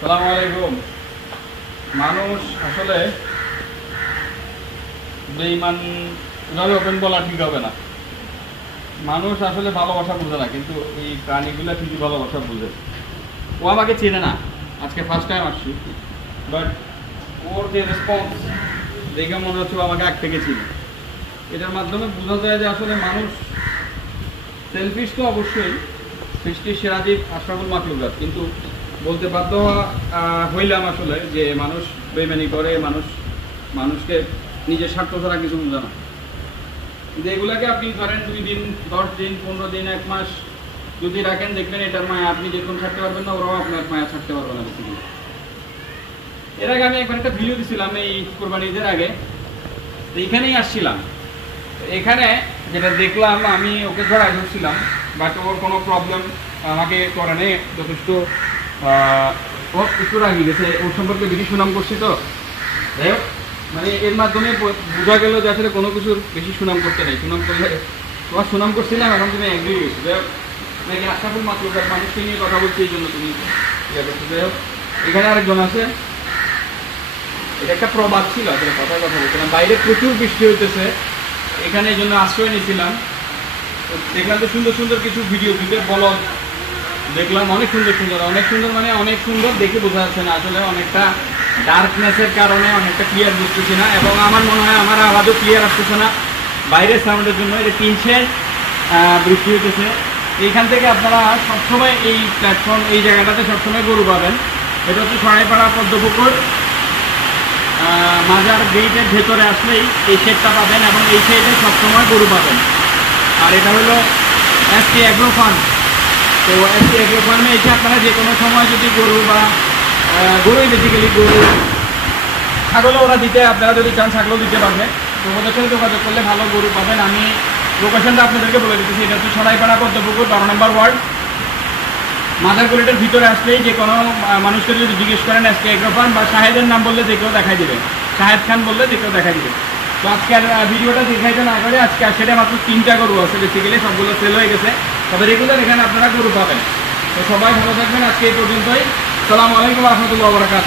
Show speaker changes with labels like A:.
A: সালাম আলাইকুম। মানুষ আসলে বেইমান এভাবে ওপেন বলা ঠিক হবে না। মানুষ আসলে ভালোবাসা বুঝে না, কিন্তু এই প্রাণীগুলো ঠিকই ভালোবাসা বুঝে। ও আমাকে চেনে না। আজকে ফার্স্ট টাইম আসছি। বাট ওর যে রেসপন্স দেখে মনে হচ্ছে আমাকে আগ থেকে চিনে। এটার মাধ্যমে বোঝা যায় যে আসলে মানুষ সেলফিশ তো অবশ্যই, সৃষ্টির সেরা জীব আশরাফুল মাকলুকাত কিন্তু বলতে বাধ্য হইলাম আসলে যে মানুষ বেমানি করে, মানুষ, মানুষকে নিজের স্বার্থ ছাড়া কিছু বোঝে না। কিন্তু এগুলাকে আপনি ধরেন দুই দিন, দশ দিন, পনেরো দিন, এক মাস যদি রাখেন, দেখবেন এটার মায়া আপনি যেরকম ছাড়তে পারবেন না, ওরাও আপনার মায়া ছাড়তে পারবে না দিন। এর আগে আমি একবার একটা ভিডিও দিছিলাম এই কোরবানি ঈদের আগে। এইখানেই আসছিলাম। এখানে যেটা দেখলাম, আমি ওকে ধরাই ধরছিলাম বাট ওর কোনো প্রবলেম আমাকে করে নেই, যথেষ্ট ও একটু রাগি গেছে ওর সম্পর্কে বেশি সুনাম করছি তো। যাই হোক, মানে এর মাধ্যমে বোঝা গেল যে আসলে কোনো কিছুর বেশি সুনাম করতে নেই। সুনাম করলে তোমার সুনাম করছিলাম এখন তুমি এগ্রি গেছো। যাই হোক নাকি আশাফুল মাত্র মানুষকে নিয়ে কথা বলছি এই জন্য তুমি ইয়ে করছ। যাই হোক এখানে আরেকজন আছে। এটা একটা প্রবাদ ছিল আসলে কথায় কথা বলছিলাম। বাইরে প্রচুর বৃষ্টি হইতেছে। এখানে এই জন্য আশ্রয় নিয়েছিলাম। দেখলাম তো সুন্দর সুন্দর কিছু ভিডিও ভিডিও বলদ দেখলাম অনেক সুন্দর সুন্দর, অনেক সুন্দর মানে অনেক সুন্দর দেখে বোঝা যাচ্ছে না আসলে অনেকটা ডার্কনেসের কারণে অনেকটা ক্লিয়ার বুঝতেছি না এবং আমার মনে হয় আমার আওয়াজও ক্লিয়ার আসতেছে না। বাইরের সাউন্ডের জন্য এটা টিনশের বৃষ্টি হইতেছে। এইখান থেকে আপনারা সবসময় এই প্ল্যাটফর্ম এই জায়গাটাতে সবসময় গরু পাবেন। এটা হচ্ছে সরাইপাড়া পদ্মপুকুর। মাজার গেটের ভেতরে আসলেই এই শেডটা পাবেন এবং এই শেডে সবসময় গরু পাবেন। আর এটা হলো এসটি অ্যাগ্রো ফার্ম তো অ্যাগ্রো ফার্মে এসে আপনারা যে কোনো সময় যদি গরু বা গরুই বেসিক্যালি গরু, ছাগলও ওরা দিতে, আপনারা যদি চান ছাগলও দিতে পারবে। তো ওদের সাথে যোগাযোগ করলে ভালো গরু পাবেন। আমি লোকেশনটা আপনাদেরকে বলে দিতেছি এটা হচ্ছে সরাইপাড়া পদ্মপুকুর বারো নম্বর ওয়ার্ড। মাদার গলিটার ভিতরে আসলেই যে কোনো মানুষকে যদি জিজ্ঞেস করেন আজকে এগ্রোফার্ম বা শাহেদের নাম বললে যে কেউ দেখাই দেবে। শাহেদ খান বললে যে কেউ দেখাই দেবে। তো আজকে আর ভিডিওটা দেখাইতে না করে আজকে আর সেটা মাত্র তিনটা গরু আছে বেসিক্যালি সবগুলো সেল হয়ে গেছে। তবে রেগুলার এখানে আপনারা গরু পাবেন। তো সবাই ভালো থাকবেন, আজকে এই পর্যন্তই। সালাম আলাইকুম রহমতুল্লাহ বরাকাত